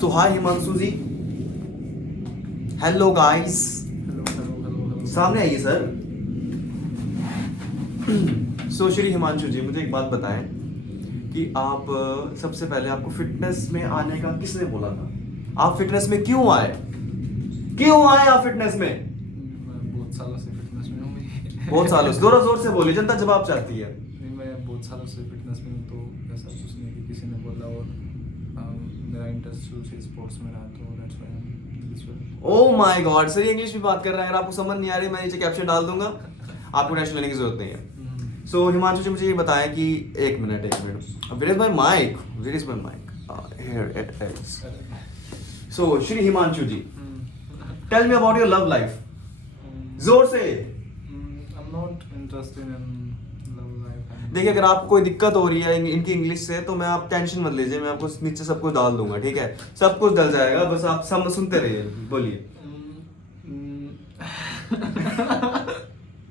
So hi Himanshu जी, hello guys, hello. सामने आइए sir. सो श्री हिमांशु जी, मुझे एक बात बताएं कि आप सबसे पहले आपको फिटनेस में आने का किसने बोला था? आप फिटनेस में क्यों आए? क्यों आए आप फिटनेस में? मैं बहुत सालों से फिटनेस में हूँ भाई। बहुत सालों से, जोर जोर से बोलिए, जनता जवाब चाहती है। नहीं, मैं बहुत सालों से फिटनेस में हूँ, तो ऐसा कुछ नहीं कि किसी ने बोला। और मेरा इंटरेस्ट शुरू से स्पोर्ट्स में रहा, तो that's why I am this way. Oh my God sir, ये इंग्लिश भी बात कर रहे हैं। अगर आपको समझ नहीं आ रही, मैं नीचे कैप्शन डाल दूंगा, आपको टेंशन लेने की जरूरत नहीं है। सो हिमांशु जी, मुझे ये बताएं कि एक minute where is my mic, where is my mic, here it is. So Shri Himanshu ji, tell me about your love life, जोर से। I am not interested in love life. देखिए, अगर आपको कोई दिक्कत हो रही है इनकी इंग्लिश से, तो मैं, आप टेंशन मत लीजिए, मैं आपको नीचे सब कुछ डाल दूंगा, ठीक है? सब कुछ डल जाएगा, बस आप सब सुनते रहिए, बोलिए।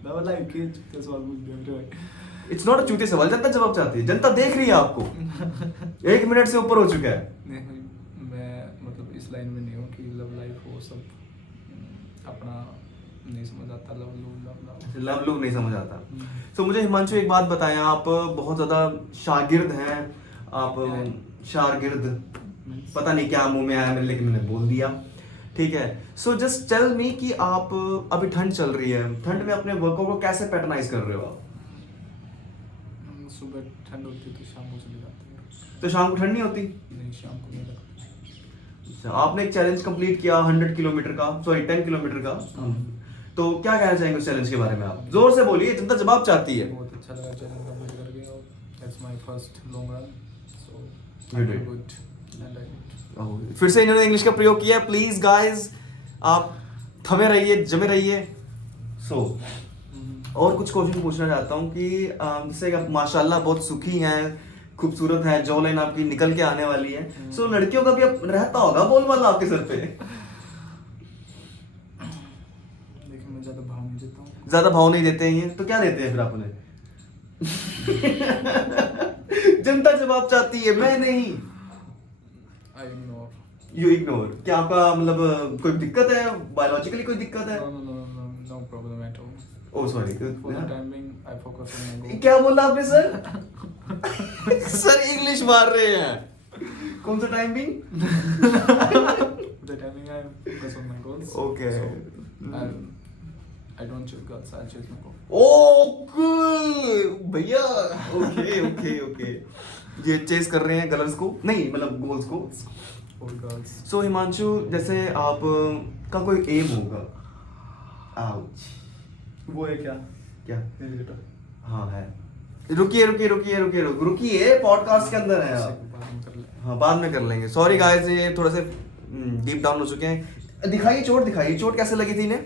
लव लाइफ के जूते सवाल पूछ दिया भाई। इट्स नॉट अ चूती सवाल, जनता जवाब चाहती है, जनता देख रही है आपको। 1 मिनट से ऊपर हो चुका है। नहीं, मैं मतलब इस लाइन में नहीं हूँ कि लव लाइफ हो सब अपना नहीं समझ आता। लव लोग नहीं समझ आता। तो मुझे हिमांशु एक बात बताएं, आप बहुत ज्यादा शागिर्द हैं, आप शागिर्द, पता नहीं क्या मुंह में आया मेरे, लेकिन मैंने बोल दिया, ठीक है? सो जस्ट टेल मी कि आप, अभी ठंड चल रही है, ठंड में अपने वर्कआउट को कैसे पैटर्नाइज कर रहे हो आप? सुबह ठंड होती है तो शाम को चले जाते हैं। तो शाम को ठंड नहीं होती? नहीं, शाम को नहीं लगती। अच्छा, आपने एक चैलेंज कंप्लीट किया 100 किलोमीटर का, सॉरी 10 किलोमीटर का, तो क्या कहना चाहेंगे उस चैलेंज के बारे में? आप जोर से बोलिए, जनता जवाब चाहती है। बहुत अच्छा लगा चैलेंज कंप्लीट करके, और that's my first long run, so You did. Good and I फिर से इन्होंने इंग्लिश का प्रयोग किया। प्लीज गाइस, आप थमे रहिए, जमे रहिए। सो और कुछ क्वेश्चन पूछना चाहता हूँ कि जैसे आप माशाल्लाह बहुत सुखी हैं, खूबसूरत है, जॉ लाइन आपकी निकल के आने वाली है। सो लड़कियों का भी अब रहता होगा बोल वाला आपके सर पे? देखिए, मैं ज़्यादा भाव नहीं देता हूँ। ज्यादा भाव नहीं देते हैं, तो क्या देते हैं फिर आप उन्हें? जनता जवाब चाहती है, मैं नहीं। I ignore. You ignore? क्या आपका मतलब कोई दिक्कत है, बायोलॉजिकली कोई दिक्कत है? No problem at all. Oh sorry, for the time being I focus on my goal. क्या बोला आपने सर? सर इंग्लिश मार रहे हैं। कौन सा timing? The timing I focus on my goals. Okay. So, I don't choose girls, I choose my goal. Okay भैया, okay okay okay, ये चेस कर रहे हैं गर्ल्स को, नहीं मतलब गोल्स को। All girls. सो हिमांशु, जैसे आप का कोई एम होगा, आउच, वो है क्या? क्या? Elevator. हाँ है। रुकिए रुकिए रुकिए रुकिए रुकिए, पॉडकास्ट के अंदर है आप। बाद में कर ले। हाँ, बाद में कर लेंगे। सॉरी गाइस, ये थोड़ा से डीप डाउन हो चुके हैं। दिखाइए चोट, दिखाइए चोट कैसे लगी थी इन्हें?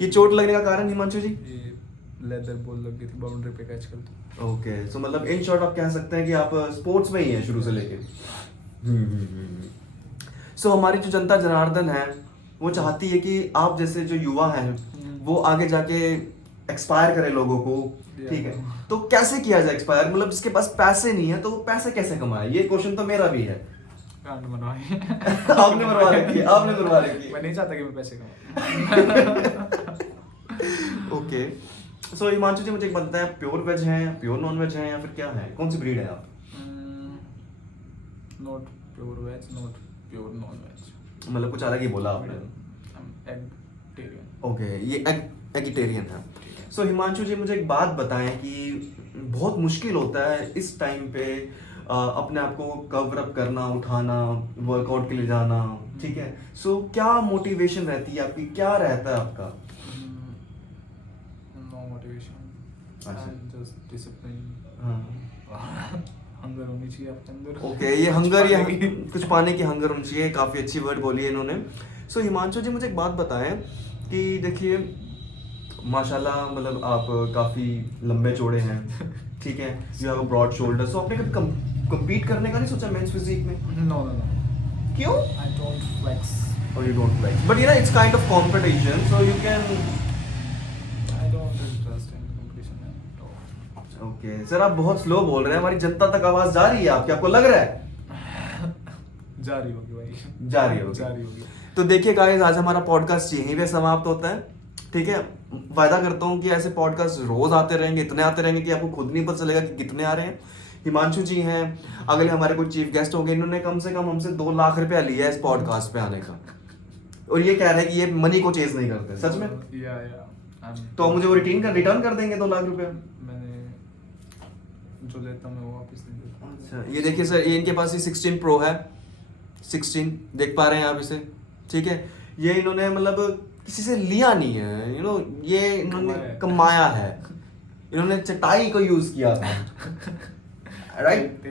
ये चोट लगने का कारण हिमांशु जी? ये लेदर बॉल लग गई थी, बाउंड्री पे कैच कर दी। ओके, सो मतलब इन शॉर्ट आप कह सकते हैं कि आप स्पोर्ट्स में ही हैं शुरू से लेके। सो हमारी जो जनता जनार्दन है, वो चाहती है कि आप जैसे जो युवा हैं, वो आगे जाके एक्सपायर करें लोगों को, ठीक है? तो कैसे किया जाए एक्सपायर? मतलब जिसके पास पैसे नहीं है, तो वो पैसे कैसे कमाए? ये क्वेश्चन तो मेरा भी है। कांड बनवाए। आपने मरवा रखी है, आपने मरवा रखी है। मैं नहीं चाहता कि मैं पैसे कमाऊं। ओके, सो हिमांशु जी, मुझे एक बात बताएं, आप प्योर वेज हैं, प्योर नॉन वेज हैं, या फिर क्या है? कौन सी ब्रीड है आप? Not pure veg, not pure non veg. मतलब कुछ अलग ही बोला आपने। एगिटेरियन। ओके, ये एगिटेरियन है। सो हिमांशु जी, मुझे एक बात बताएं कि बहुत मुश्किल होता है इस टाइम पे अपने आप को कवर अप करना, उठाना, वर्कआउट के लिए जाना, ठीक है? सो क्या मोटिवेशन रहती है आपकी, क्या रहता है आपका? नो मोटिवेशन, अच्छा। Just discipline. हाँ, हंगर होनी चाहिए आपके अंदर। ओके, ये हंगर, ये कुछ पाने की हंगर होनी चाहिए। काफ़ी अच्छी वर्ड बोली है इन्होंने। सो हिमांशु जी, मुझे एक बात बताएं कि देखिए, माशाल्लाह मतलब आप काफ़ी लंबे चौड़े हैं, ठीक है? You have a broad shoulder. So आपने कभी compete करने का नहीं सोचा मेंस फिजिक में? No, no, no. क्यों? I don't flex. Or you don't like? But you know, it's kind of competition, so you can. I don't interest in competition at all. Okay, sir आप बहुत slow बोल रहे हैं, हमारी जनता तक आवाज जा रही है आपकी, आपको लग रहा है? जारी होगी भाई, जारी होगी। जारी होगी। तो देखिए गाइस, आज हमारा पॉडकास्ट यहीं पे समाप्त होता है, ठीक है। वायदा करता हूँ कि ऐसे पॉडकास्ट रोज आते रहेंगे, इतने आते रहेंगे कि आपको खुद नहीं पता चलेगा कि कितने आ रहे हैं। हिमांशु जी हैं, अगले हमारे कोई चीफ गेस्ट होंगे, इन्होंने कम से कम हमसे 2 लाख रुपया लिया है इस पॉडकास्ट पे आने का, और ये कह रहे हैं कि ये मनी को चेज नहीं करते, सच में? या तो आप मुझे वो रिटर्न कर देंगे 2 लाख रुपया? मैंने जो लेता मैं वो वापस नहीं देता। अच्छा, ये देखिए सर, ये इनके पास ये 16 प्रो है, 16 देख पा रहे हैं आप इसे, ठीक है। ये इन्होंने मतलब किसी से लिया नहीं है, यू नो, ये इन्होंने कमाया है, इन्होंने चटाई को यूज किया था, राइट,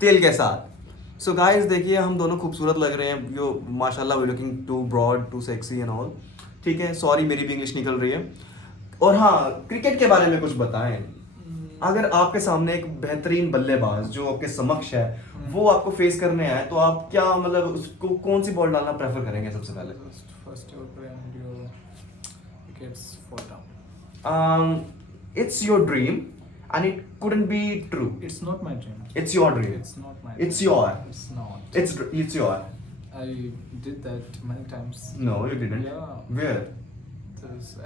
तेल के साथ। सो गाइस देखिए, हम दोनों खूबसूरत लग रहे हैं, यो माशाल्लाह, we looking too broad, too sexy and all, ठीक है। सॉरी मेरी भी इंग्लिश निकल रही है। और हाँ, क्रिकेट के बारे में कुछ बताएं। अगर आपके सामने एक बेहतरीन बल्लेबाज जो आपके समक्ष है, वो आपको फेस करने आए, तो आप क्या मतलब उसको कौन सी बॉल डालना प्रेफर करेंगे सबसे पहले? First over and your wickets fall down. It's your dream and it couldn't be true. It's not my dream. It's your dream. It's not my It's dream. your. It's not. It's your. I did that many times. No, you didn't. Yeah. Where?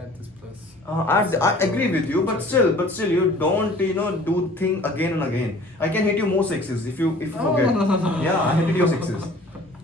At this place. I agree with you, but still, you don't, you know, do thing again and again. I can hit you more sixes if you forget. Oh. Yeah, I hit your sixes.